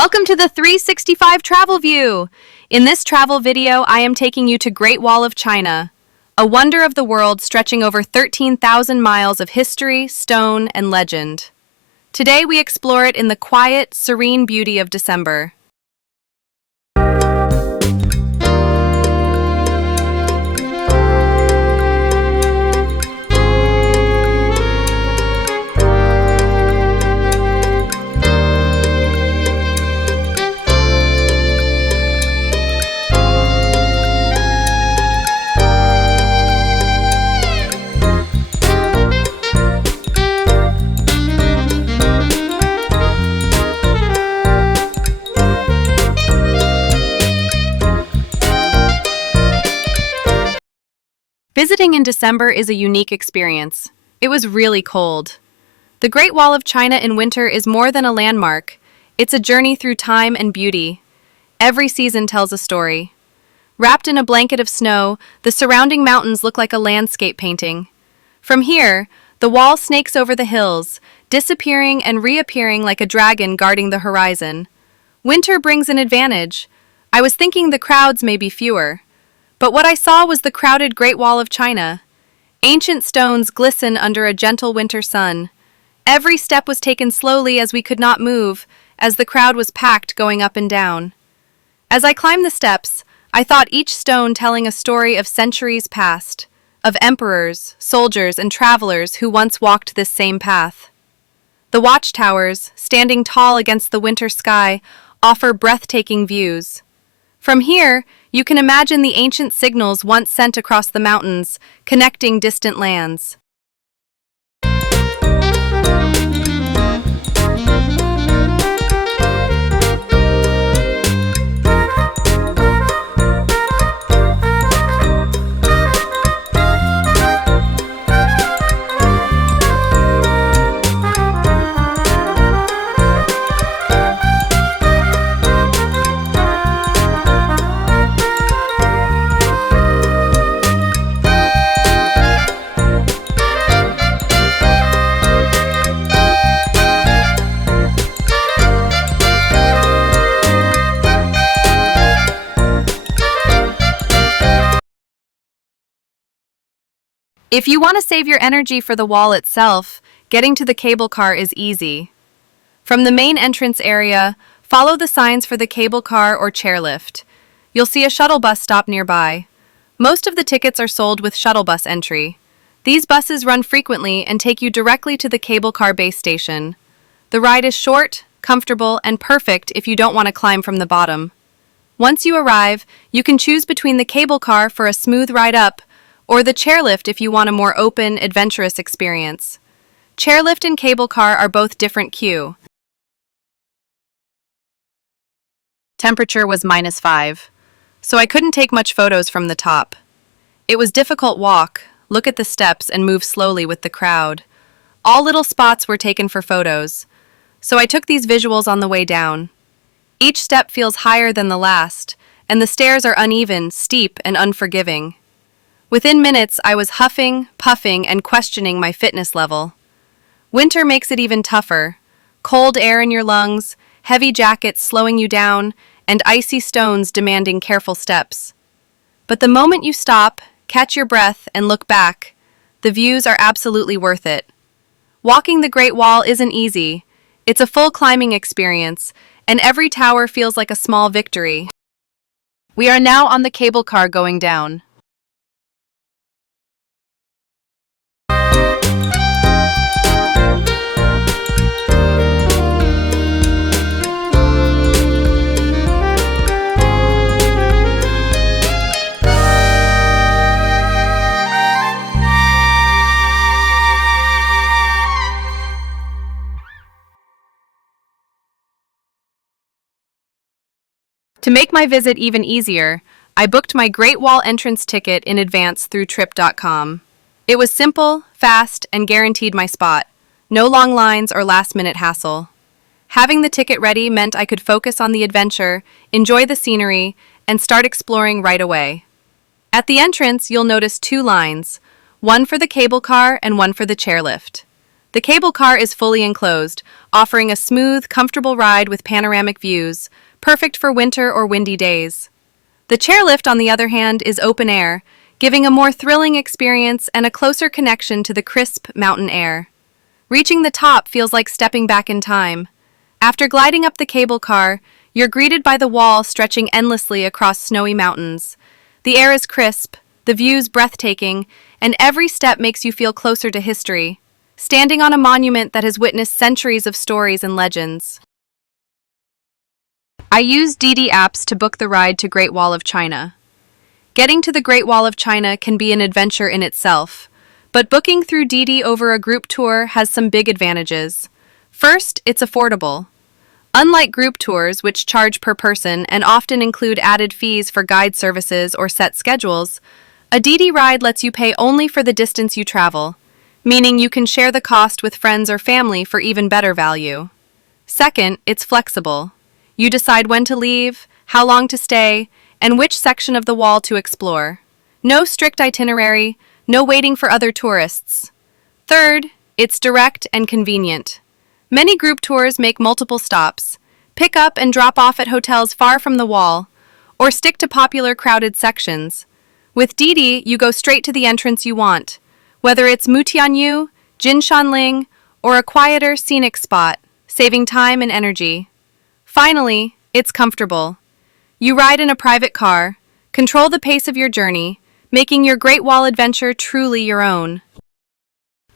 Welcome to the 365 Travel View! In this travel video, I am taking you to Great Wall of China, a wonder of the world stretching over 13,000 miles of history, stone, and legend. Today we explore it in the quiet, serene beauty of December. Visiting in December is a unique experience. It was really cold. The Great Wall of China in winter is more than a landmark. It's a journey through time and beauty. Every season tells a story. Wrapped in a blanket of snow, the surrounding mountains look like a landscape painting. From here, the wall snakes over the hills, disappearing and reappearing like a dragon guarding the horizon. Winter brings an advantage. I was thinking the crowds may be fewer. But what I saw was the crowded Great Wall of China. Ancient stones glisten under a gentle winter sun. Every step was taken slowly as we could not move, as the crowd was packed going up and down. As I climbed the steps, I thought each stone telling a story of centuries past, of emperors, soldiers, and travelers who once walked this same path. The watchtowers, standing tall against the winter sky, offer breathtaking views. From here, you can imagine the ancient signals once sent across the mountains, connecting distant lands. If you want to save your energy for the wall itself, getting to the cable car is easy. From the main entrance area, follow the signs for the cable car or chairlift. You'll see a shuttle bus stop nearby. Most of the tickets are sold with shuttle bus entry. These buses run frequently and take you directly to the cable car base station. The ride is short, comfortable, and perfect if you don't want to climb from the bottom. Once you arrive, you can choose between the cable car for a smooth ride up or the chairlift if you want a more open, adventurous experience. Chairlift and cable car are both different queue. Temperature was -5, so I couldn't take much photos from the top. It was difficult walk, look at the steps and move slowly with the crowd. All little spots were taken for photos, so I took these visuals on the way down. Each step feels higher than the last, and the stairs are uneven, steep, and unforgiving. Within minutes, I was huffing, puffing, and questioning my fitness level. Winter makes it even tougher. Cold air in your lungs, heavy jackets slowing you down, and icy stones demanding careful steps. But the moment you stop, catch your breath, and look back, the views are absolutely worth it. Walking the Great Wall isn't easy. It's a full climbing experience, and every tower feels like a small victory. We are now on the cable car going down. To make my visit even easier, I booked my Great Wall entrance ticket in advance through trip.com. It was simple, fast, and guaranteed my spot. No long lines or last-minute hassle. Having the ticket ready meant I could focus on the adventure, enjoy the scenery, and start exploring right away. At the entrance, you'll notice 2 lines, one for the cable car and one for the chairlift. The cable car is fully enclosed, offering a smooth, comfortable ride with panoramic views, perfect for winter or windy days. The chairlift, on the other hand, is open air, giving a more thrilling experience and a closer connection to the crisp mountain air. Reaching the top feels like stepping back in time. After gliding up the cable car, you're greeted by the wall stretching endlessly across snowy mountains. The air is crisp, the views breathtaking, and every step makes you feel closer to history, standing on a monument that has witnessed centuries of stories and legends. I use Didi apps to book the ride to Great Wall of China. Getting to the Great Wall of China can be an adventure in itself, but booking through Didi over a group tour has some big advantages. First, it's affordable. Unlike group tours, which charge per person and often include added fees for guide services or set schedules, a Didi ride lets you pay only for the distance you travel, meaning you can share the cost with friends or family for even better value. Second, it's flexible. You decide when to leave, how long to stay, and which section of the wall to explore. No strict itinerary, no waiting for other tourists. Third, it's direct and convenient. Many group tours make multiple stops, pick up and drop off at hotels far from the wall, or stick to popular crowded sections. With Didi, you go straight to the entrance you want, whether it's Mutianyu, Jinshanling, or a quieter, scenic spot, saving time and energy. Finally, it's comfortable. You ride in a private car, control the pace of your journey, making your Great Wall adventure truly your own.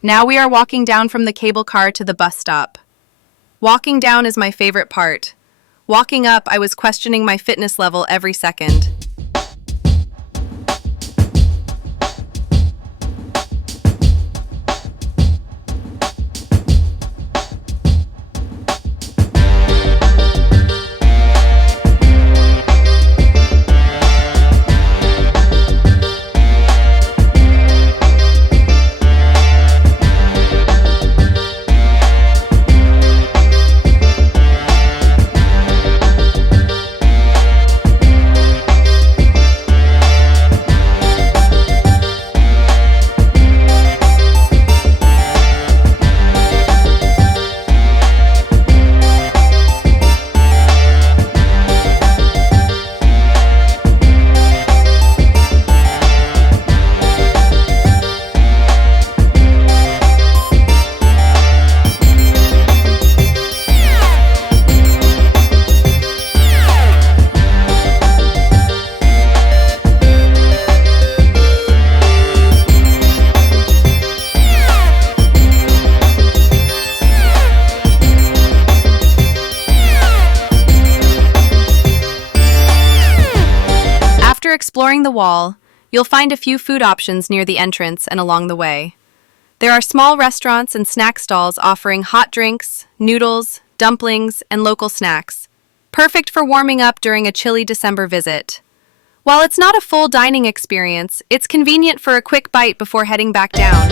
Now we are walking down from the cable car to the bus stop. Walking down is my favorite part. Walking up, I was questioning my fitness level every second. After exploring the wall, you'll find a few food options near the entrance and along the way. There are small restaurants and snack stalls offering hot drinks, noodles, dumplings, and local snacks, perfect for warming up during a chilly December visit. While it's not a full dining experience, it's convenient for a quick bite before heading back down.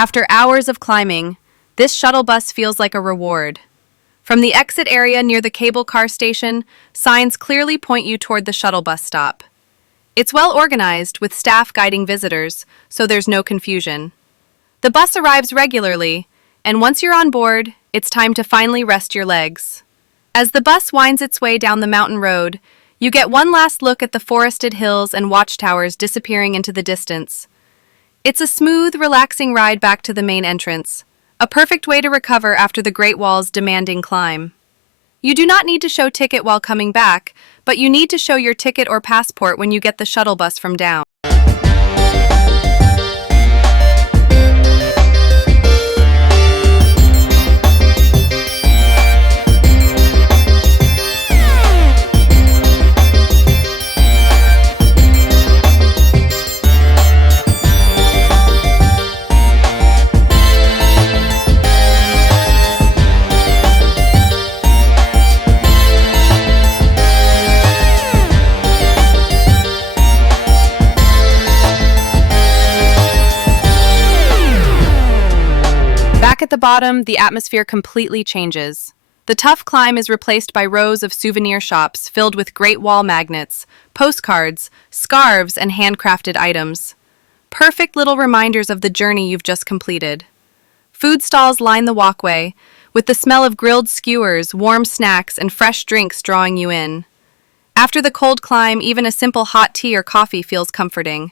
After hours of climbing, this shuttle bus feels like a reward. From the exit area near the cable car station, signs clearly point you toward the shuttle bus stop. It's well organized, with staff guiding visitors, so there's no confusion. The bus arrives regularly, and once you're on board, it's time to finally rest your legs. As the bus winds its way down the mountain road, you get one last look at the forested hills and watchtowers disappearing into the distance. It's a smooth, relaxing ride back to the main entrance, a perfect way to recover after the Great Wall's demanding climb. You do not need to show ticket while coming back, but you need to show your ticket or passport when you get the shuttle bus from down. Back at the bottom, the atmosphere completely changes. The tough climb is replaced by rows of souvenir shops filled with Great Wall magnets, postcards, scarves, and handcrafted items. Perfect little reminders of the journey you've just completed. Food stalls line the walkway, with the smell of grilled skewers, warm snacks, and fresh drinks drawing you in. After the cold climb, even a simple hot tea or coffee feels comforting.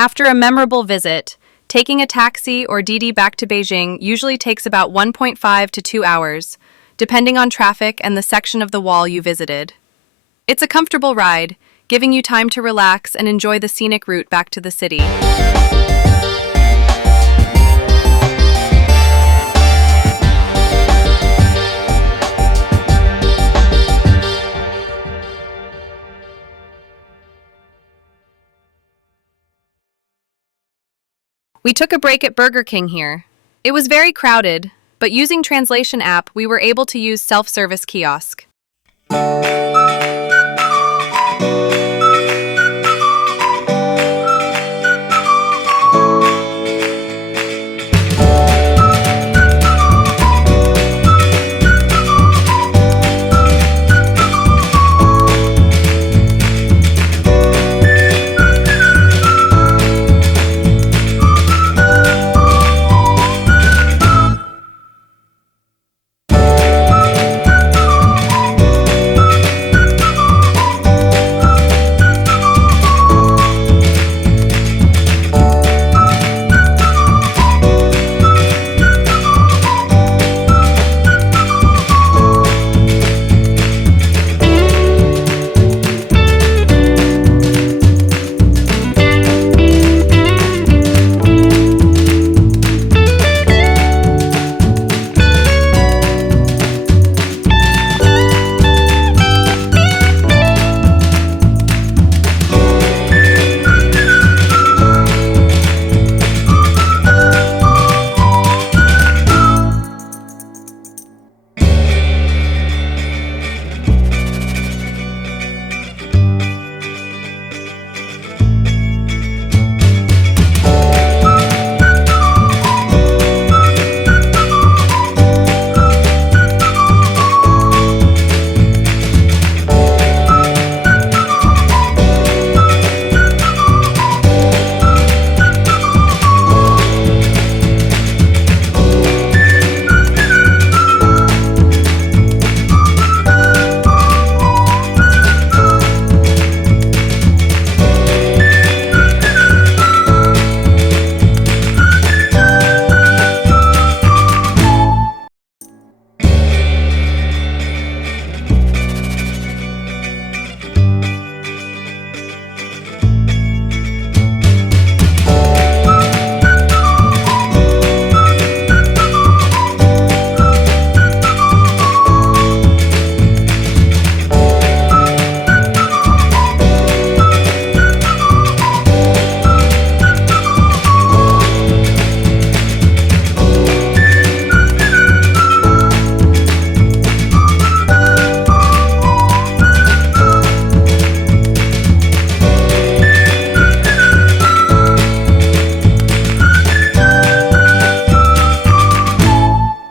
After a memorable visit, taking a taxi or Didi back to Beijing usually takes about 1.5 to 2 hours, depending on traffic and the section of the wall you visited. It's a comfortable ride, giving you time to relax and enjoy the scenic route back to the city. We took a break at Burger King here. It was very crowded, but using translation app, we were able to use self-service kiosk.